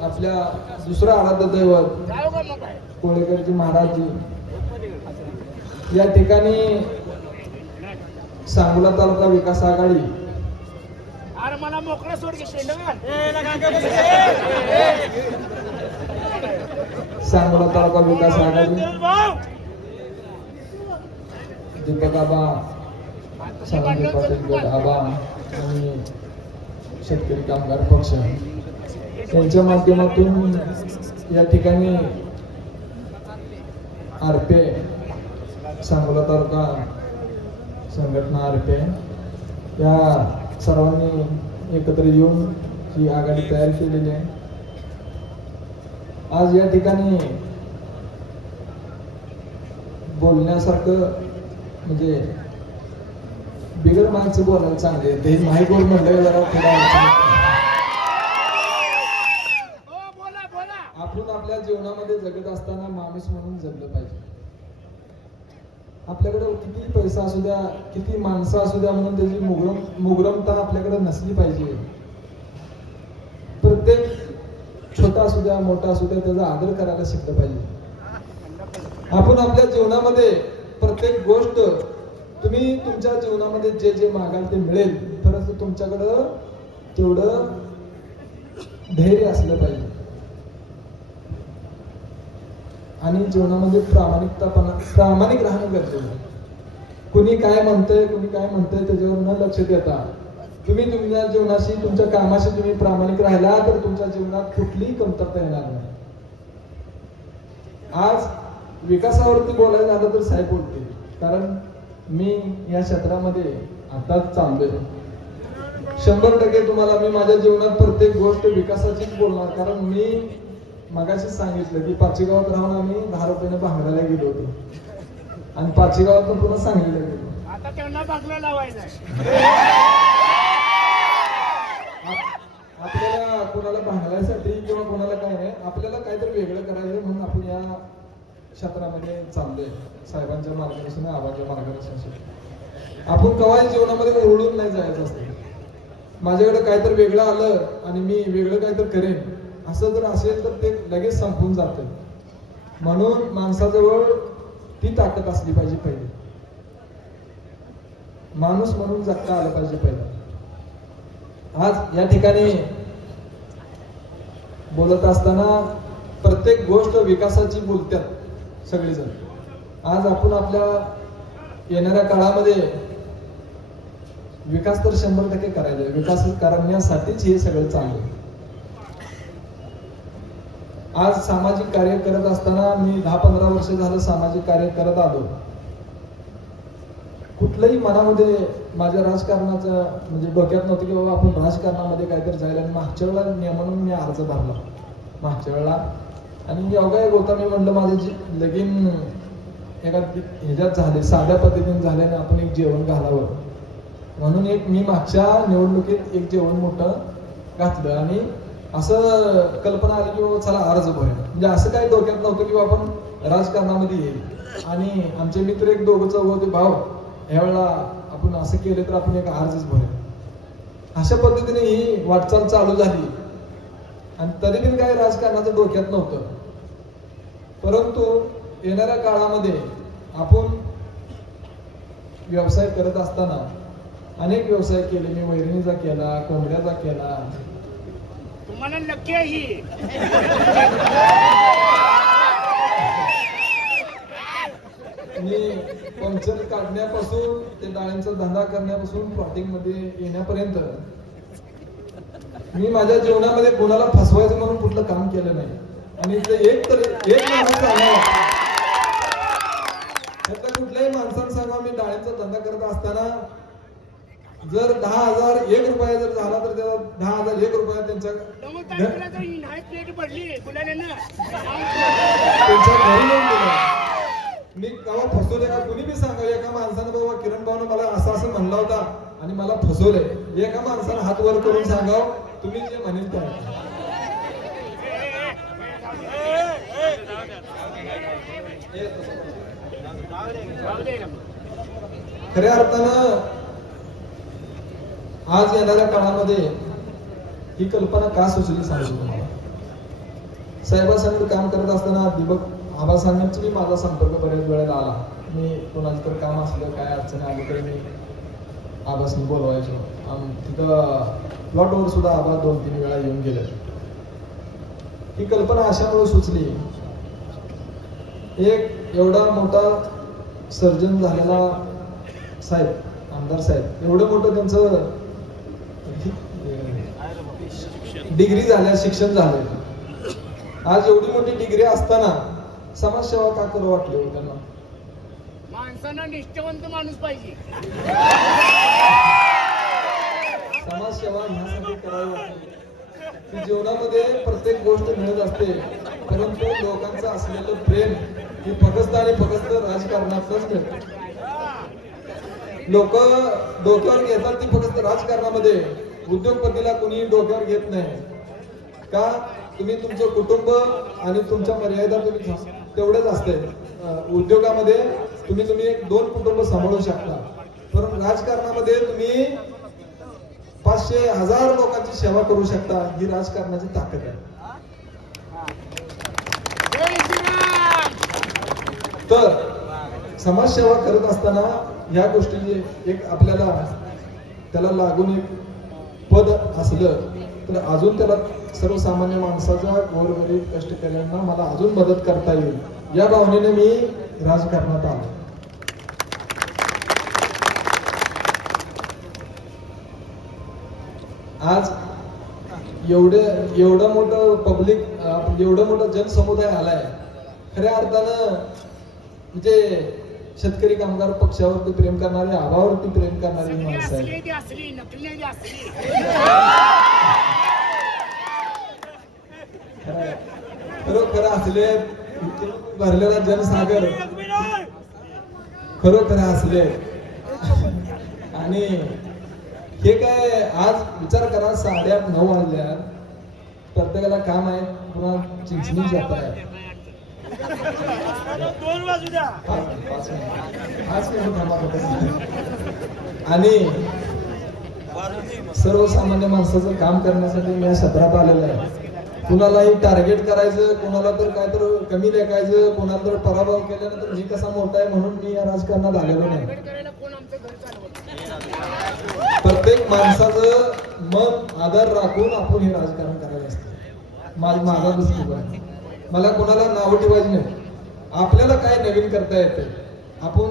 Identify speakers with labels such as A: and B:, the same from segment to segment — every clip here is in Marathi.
A: आपल्या दुसरं आराध्य दैवत? कोळेकरजी महाराजजी या ठिकाणी सांगोला तालुका विकास आघाडी
B: अरे मला मोकळं सोड की शेंडवाल
A: सांगोला तालुका विकास आघाडी दीपक सांगली पाटील गट आबा आणि शेतकरी कामगार पक्ष. त्यांच्या माध्यमातून या ठिकाणी आरपे सांगोला तालुका संघटना आरपे या सर्वांनी एकत्र येऊन ही आघाडी तयार केलेली आहे. आज या ठिकाणी बोलण्यासारखं म्हणजे बिगर माणसं बोलायला चांगले ते माहीत बोल म्हणलं जरा.
B: हो बोला बोला.
A: आपण आपल्या जीवनामध्ये जगत असताना माणूस म्हणून जगलं पाहिजे. आपल्याकडे किती पैसा असू द्या किती माणसं असू द्या म्हणून त्याची मुगरम मुगरमता आपल्याकडे नसली पाहिजे. प्रत्येक छोटा असू द्या मोठा असू द्या त्याचा आदर करायला शिकलं पाहिजे. आपण आपल्या जीवनामध्ये प्रत्येक गोष्ट तुम्ही तुमच्या जीवनामध्ये जे जे मागाल ते मिळेल. परंतु तुमच्याकडं तेवढं धैर्य असलं पाहिजे. आणि जीवनामध्ये प्रामाणिकतापणा प्रामाणिक राहणं गरजेचं आहे. कुणी काय म्हणतंय कुणी काय म्हणतंय त्याच्यावर न लक्ष देता. तुम्ही तुमच्या जीवनाशी तुमच्या कामाशी तुम्ही प्रामाणिक राहिला तर तुमच्या जीवनात कुठलीही कमतरता येणार नाही. आज विकासावरती बोलायला झालं तर साहेब बोलतील. कारण मी या क्षेत्रामध्ये आताच चाललोय शंभर टक्के तुम्हाला मी माझ्या जीवनात प्रत्येक गोष्ट विकासाचीच बोलणार. कारण मी मगाशीच सांगितलं की पाचवी गावात राहून आम्ही दहा रुपयाने भांगराला गेलो होतो. आणि पाचवी गावात पुन्हा सांगलीला गेलो.
B: आता त्यांना बागला लावायचं
A: आप- आपल्याला कोणाला भांगलायसाठी किंवा कोणाला काय नाही आपल्याला काहीतरी वेगळं करायचं म्हणून आपण या क्षेत्रामध्ये चाललोय. साहेबांच्या मार्गदर्शन आबांच्या मार्गदर्शन आपण कवाही जीवनामध्ये ओरडून नाही जायचं असतं. माझ्याकडे काहीतरी वेगळं आलं आणि मी वेगळं काहीतरी करेन असं जर असेल तर ते लगेच संपून जातं. म्हणून माणसाजवळ ती ताकद असली पाहिजे पहिले. माणूस म्हणून जगता आलं पाहिजे पहिले. आज या ठिकाणी बोलत असताना प्रत्येक गोष्ट विकासाची बोलतात सगळेजण. आज आपण आपल्या येणाऱ्या काळामध्ये विकास तर शंभर टक्के करायचा विकास करण्यासाठीच हे सगळं चालू आज सामाजिक कार्य करत असताना मी दहा पंधरा वर्ष झालं सामाजिक कार्य करत आलो. कुठलंही मनामध्ये माझ्या राजकारणाचं म्हणजे डोक्यात नव्हतं की बाबा आपण राजकारणामध्ये काहीतरी जायला आणि मागच्या वेळेला नियम म्हणून मी अर्ज भरला. मागच्या वेळेला आणि योगा एक होता मी म्हणलं माझं जे लगीन एका ह्याच्यात झाले साध्या पद्धतीने झाल्याने आपण एक जेवण घालावं. म्हणून एक मी मागच्या निवडणुकीत एक जेवण मोठं घातलं आणि असं कल्पना आली की चला अर्ज भरूया. म्हणजे असं काही डोक्यात नव्हतं की आपण राजकारणामध्ये येईल. आणि आमचे मित्र एक दोघं चौघ होते भाऊ ह्यावेळेला आपण असं केलं तर आपण एक अर्जच भरूया. अशा पद्धतीने ही वाटचाल चालू झाली. आणि तरी पण काही राजकारणाचं डोक्यात नव्हतं. परंतु येणाऱ्या काळामध्ये आपण व्यवसाय करत असताना अनेक व्यवसाय केले. मी वैरणीचा केला कोंबड्याचा केला.
B: तुम्हाला नक्की आहे ही.
A: मी पंक्चर काढण्यापासून ते डाळींचा धंदा करण्यापासून प्लॉटिंगमध्ये येण्यापर्यंत मी माझ्या जीवनामध्ये कोणाला फसवायचं म्हणून कुठलं काम केलं नाही. आणि ते एक तर एक माणूस सांगावा कुठल्याही माणसानं सांगा मी डाळींचा धंदा करत असताना जर दहा हजार एक रुपया जर झाला तर त्याला दहा हजार एक रुपया त्यांच्या
B: ही
A: त्यांच्या घरी येऊन गेलो मी केव्हा फसवले का? कुणी बी सांगा एका माणसानं बाबा किरण भाऊनं मला असं असं म्हणला होता आणि मला फसवलंय. एका माणसानं हात वर करून सांगाव तुम्ही जे म्हणेल ते खऱ्या अर्थानं आज येणाऱ्या काळामध्ये ही कल्पना का सुचली सांगतो तुम्हाला? साहेबांसंग काम करत असताना दिबक आबासाहेबांची मी माझा संपर्क बऱ्याच वेळेला आला. मी कोणाचं तर काम असलं काय अडचणी आली तरी मी आबासनी बोलवायचो. आम- तिथं प्लॉटवर सुद्धा आबा दोन तीन वेळा येऊन गेले. ही कल्पना अशामुळे सुचली. एक एवढा मोठा सर्जन झालेला साहेब आमदार साहेब एवढं मोठं त्यांचं डिग्री झाल्या शिक्षण झालंय आज एवढी मोठी डिग्री असताना समाजसेवा का करू वाटली हो त्यांना?
B: माणसांना निष्ठावंत माणूस पाहिजे.
A: समाजसेवा ह्यासाठी करावी वाटते की जीवनामध्ये प्रत्येक गोष्ट मिळत असते परंतु लोकांचं असलेलं प्रेम हे फक्त आणि फक्त राजकारणातच मिळतं लोक डोक्यावर घेतात ती फक्त राजकारणामध्ये. उद्योगपतीला कोणी डोक्यावर घेत नाही. का? तुम्ही तुमचं कुटुंब आणि तुमच्या मर्यादा तुम्ही तेवढेच असते उद्योगामध्ये तुम्ही तुम्ही एक दोन कुटुंब सांभाळू शकता. पण राजकारणामध्ये तुम्ही पाचशे हजार लोकांची सेवा करू शकता. ही राजकारणाची ताकद आहे. तर समाजसेवा करत असताना ह्या गोष्टीची एक आपल्याला त्याला लागून एक पद असलं तर अजून त्याला सर्वसामान्य माणसाच्या गोरगरीब कष्टकऱ्यांना मला अजून मदत करता येईल. या भावनेने मी राजकारणात आलो. आज एवढे एवढं मोठं पब्लिक एवढं मोठं जनसमुदाय आलाय. खऱ्या अर्थानं म्हणजे शेतकरी कामगार पक्षावरती प्रेम करणारे आबावरती प्रेम करणारी माणसं. खरोखर असले भरलेला जनसागर. खरोखर असले. आणि हे काय आज विचार करा साडेआठ नऊ वाजल्यात. प्रत्येकाला काम आहे पुन्हा चिंचणी जात आहे. आणि सर्वसामान्य माणसाचं काम करण्यासाठी मी या क्षेत्रात आलेलो आहे. कुणालाही टार्गेट करायचं कुणाला तर काय तर कमी लेखायचं कुणाला तर पराभव केल्यानंतर मी कसा मोठा आहे म्हणून मी या राजकारणात आलेलो नाही. प्रत्येक माणसाचं मन आदर राखून आपण हे राजकारण करायला असतं. माझ माझा दृष्टिकोन मला कोणाला नाव ठेवायची नाही. आपल्याला काय नवीन करता येते? आपण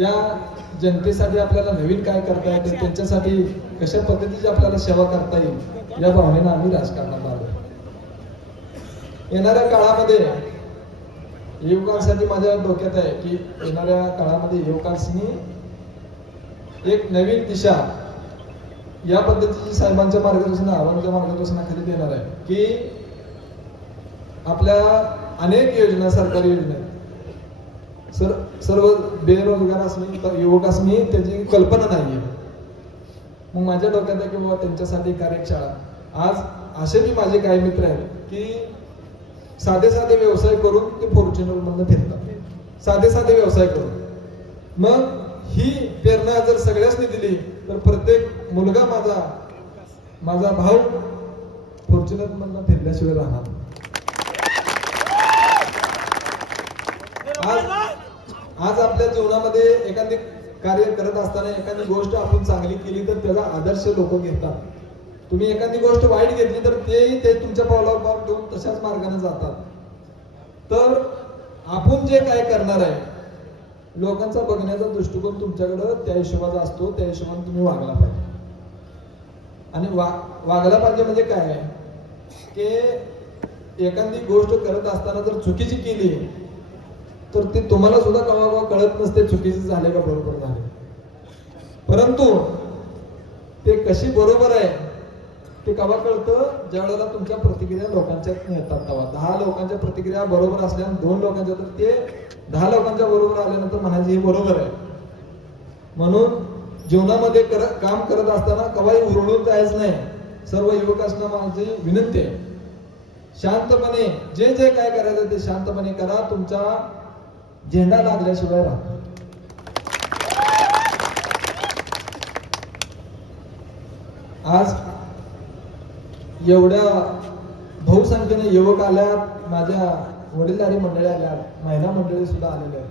A: या जनतेसाठी आपल्याला नवीन काय करता येते? त्यांच्यासाठी कशा पद्धतीची आपल्याला सेवा करता येईल? या भावनेनं आम्ही राजकारणात आलो येणाऱ्या काळामध्ये युवकांसाठी माझ्या डोक्यात आहे की येणाऱ्या काळामध्ये युवकांनी एक नवीन दिशा या पद्धतीची साहेबांच्या मार्गदर्शन आव्हानाच्या मार्गदर्शनाखाली देणार आहे की आपल्या अनेक योजना सरकारी योजना आहेत. सर सर्व बेरोजगार असणे युवक असणे त्याची कल्पना नाहीये. मग माझ्या डोक्यात आहे की बाबा त्यांच्यासाठी कार्यशाळा. आज असे बी माझे काही मित्र आहेत की साधे साधे व्यवसाय करून ते फॉर्च्युनर मधनं फिरतात. साधे साधे व्यवसाय करून. मग ही प्रेरणा जर सगळ्यांनी दिली तर प्रत्येक मुलगा माझा माझा भाऊ फॉर्च्युनर मधनं फिरल्याशिवाय राहणार आज आज आपल्या जीवनामध्ये एखादी कार्य करत असताना एखादी गोष्ट आपण चांगली केली तर त्याचा आदर्श लोक घेतात. तुम्ही एखादी गोष्ट वाईट घेतली तर तेही ते तुमच्या पावलावर पाऊल ठेवून तशाच मार्गाने जातात. तर आपण जे काय करणार आहे लोकांचा बघण्याचा दृष्टिकोन तुमच्याकडं त्या हिशोबाचा असतो त्या हिशोबाने तुम्ही वागला पाहिजे. आणि वा वागला पाहिजे म्हणजे काय? आहे की एखादी गोष्ट करत असताना जर चुकीची केली तर ते तुम्हाला सुद्धा कवा कवा कळत नसते चुकीचे झाले का बरोबर झाले. परंतु ते कशी बरोबर आहे ते कवा कळतं? ज्या वेळेला तुमच्या प्रतिक्रिया लोकांच्यात येतात तेव्हा. दहा लोकांच्या प्रतिक्रिया बरोबर असल्या दोन लोकांच्या तर ते दहा लोकांच्या बरोबर आल्यानंतर म्हणायचे हे बरोबर आहे. म्हणून जीवनामध्ये कर काम करत असताना कवाही उरळून जायच नाही. सर्व युवकांना माझी विनंती आहे. शांतपणे जे जे काय करायचं ते शांतपणे करा. तुमचा झेंडा लागल्याशिवाय राहा आज एवढ्या बहुसंख्येने युवक आल्यात माझ्या वडीलधारी मंडळी आल्यात महिला मंडळी सुद्धा आलेल्या आहेत.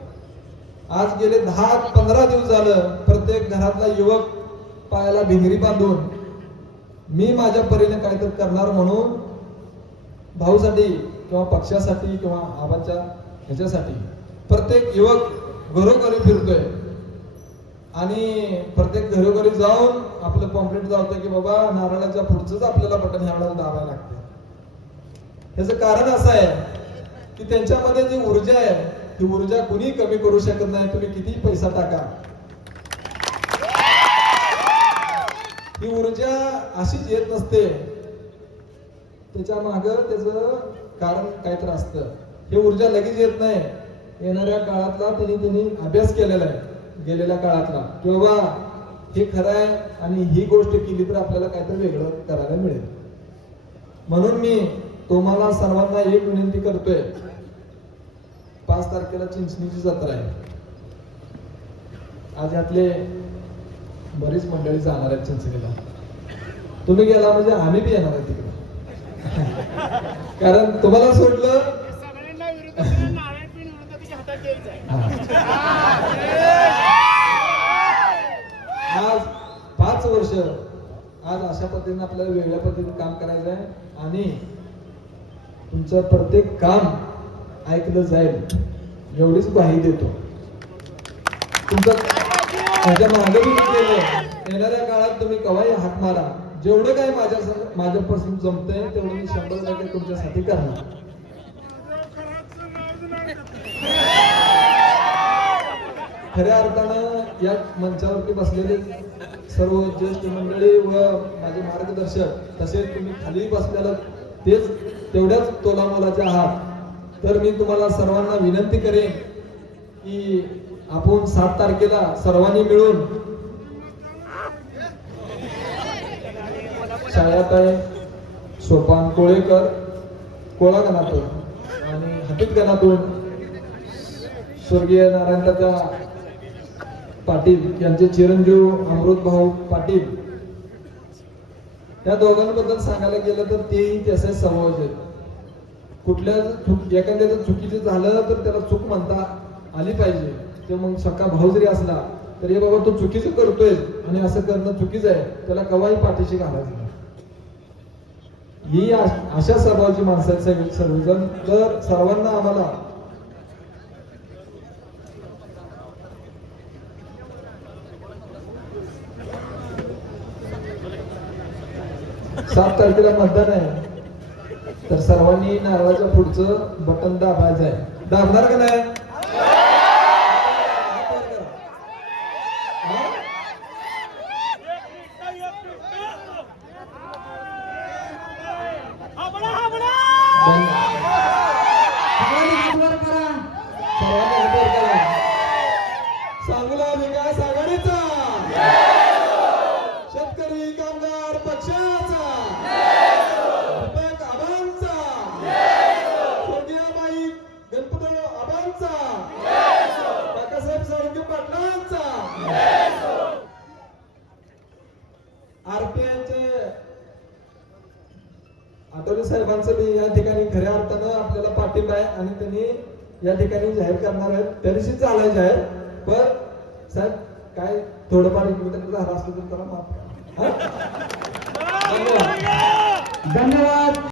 A: आज गेले दहा पंधरा दिवस झालं प्रत्येक घरातला युवक पायाला भिंगरी बांधून मी माझ्या परीने काहीतरी करणार म्हणून भाऊसाठी किंवा पक्षासाठी किंवा आबाच्या ह्याच्यासाठी प्रत्येक युवक घरोघरी फिरतोय. आणि प्रत्येक घरोघरी जाऊन आपलं पॉम्पलेट जावतं की बाबा नारळाच्या पुढचंच आपल्याला बटन ह्यावेळेला दाबायला लागते ह्याचं कारण असं आहे की त्यांच्यामध्ये जी ऊर्जा आहे ती ऊर्जा कुणी कमी करू शकत नाही. तुम्ही किती पैसा टाका. ही ऊर्जा अशीच येत नसते. त्याच्या माग त्याच कारण काहीतरी असतं. ही ऊर्जा लगेच येत नाही. येणाऱ्या काळातला त्यांनी त्यांनी अभ्यास केलेला आहे. गेलेल्या काळातला. की बाबा हे खरं आहे आणि ही गोष्ट केली तर आपल्याला काहीतरी वेगळं करायला मिळेल. म्हणून मी तुम्हाला सर्वांना एक विनंती करतोय. पाच तारखेला चिंचणीची जत्रा आहे. आज यातले बरीच मंडळी जाणार आहेत चिंचणीला. तुम्ही गेला म्हणजे आम्ही बी येणार आहे तिकडे. कारण तुम्हाला सोडलं
B: सगळ्यांना विरोध करून नारायण पिन विरोधाच्या हातात द्यायचं आहे
A: आज पाच वर्ष आज अशा पद्धतीने आपल्याला वेगळ्या पद्धतीने काम करायचं आहे. आणि तुमचं प्रत्येक काम ऐकलं जाईल. एवढीच ग्वाही देतो. तुमचं माझ्या मागे येणाऱ्या काळात तुम्ही कवाही हात मारा. जेवढं काय माझ्या माझ्यापासून जमतंय तेवढं मी शंभर टक्के तुमच्यासाठी करणार. खऱ्या अर्थानं या मंचावरती बसलेले सर्व ज्येष्ठ मंडळी व माझे मार्गदर्शक तसेच तुम्ही खाली बसलेलं तेच तेवढ्याच तोलामोलाचे आहात. तर मी तुम्हाला सर्वांना विनंती करेन की आपण सात तारखेला सर्वांनी मिळून छायाताई सोपान कोळेकर कोळा गणातून आणि हकीत गणातून स्वर्गीय नारायणदादा पाटील यांचे चिरंजीव अमृत भाऊ पाटील. त्या दोघांबद्दल सांगायला गेलं तर तेही त्याचे समावेश आहेत. कुठल्या एखाद्याचं चुकीचं झालं तर त्याला चूक म्हणता आली पाहिजे. ते मग सका भाऊ जरी असला तरी बाबा तो चुकीचं करतोय आणि असं करणं चुकीचं आहे. त्याला कवाही पाठीशी घालायचं नाही. ही अशा स्वभावाची माणसं आहेत सर्वजण तर सर्वांना आम्हाला सात तारखेला मतदान आहे. तर सर्वांनी नारळाच्या पुढचं बटन दाबायचं आहे. दाबणार का नाही हा?
B: हाबडा हाबडा
A: सर्वांनी हात वर करा. सांगोला विकास आघाडीचा शेतकरी कामगार पक्षाचा दीपक आबांचा सोनियाबाई गणपतराव आबांचा काकासाहेब साळुंके पाटलांचा आरपीआयचे आठवले साहेबांचं मी या ठिकाणी खऱ्या अर्थानं आपल्याला पाठिंबा आहे आणि त्यांनी या ठिकाणी जाहीर करणार आहेत. त्या दिवशी चालायचे आहे पण साहेब काय थोडंफार एक मिनिट झालं असलं तर त्याला माफ करा.
C: धन्यवाद.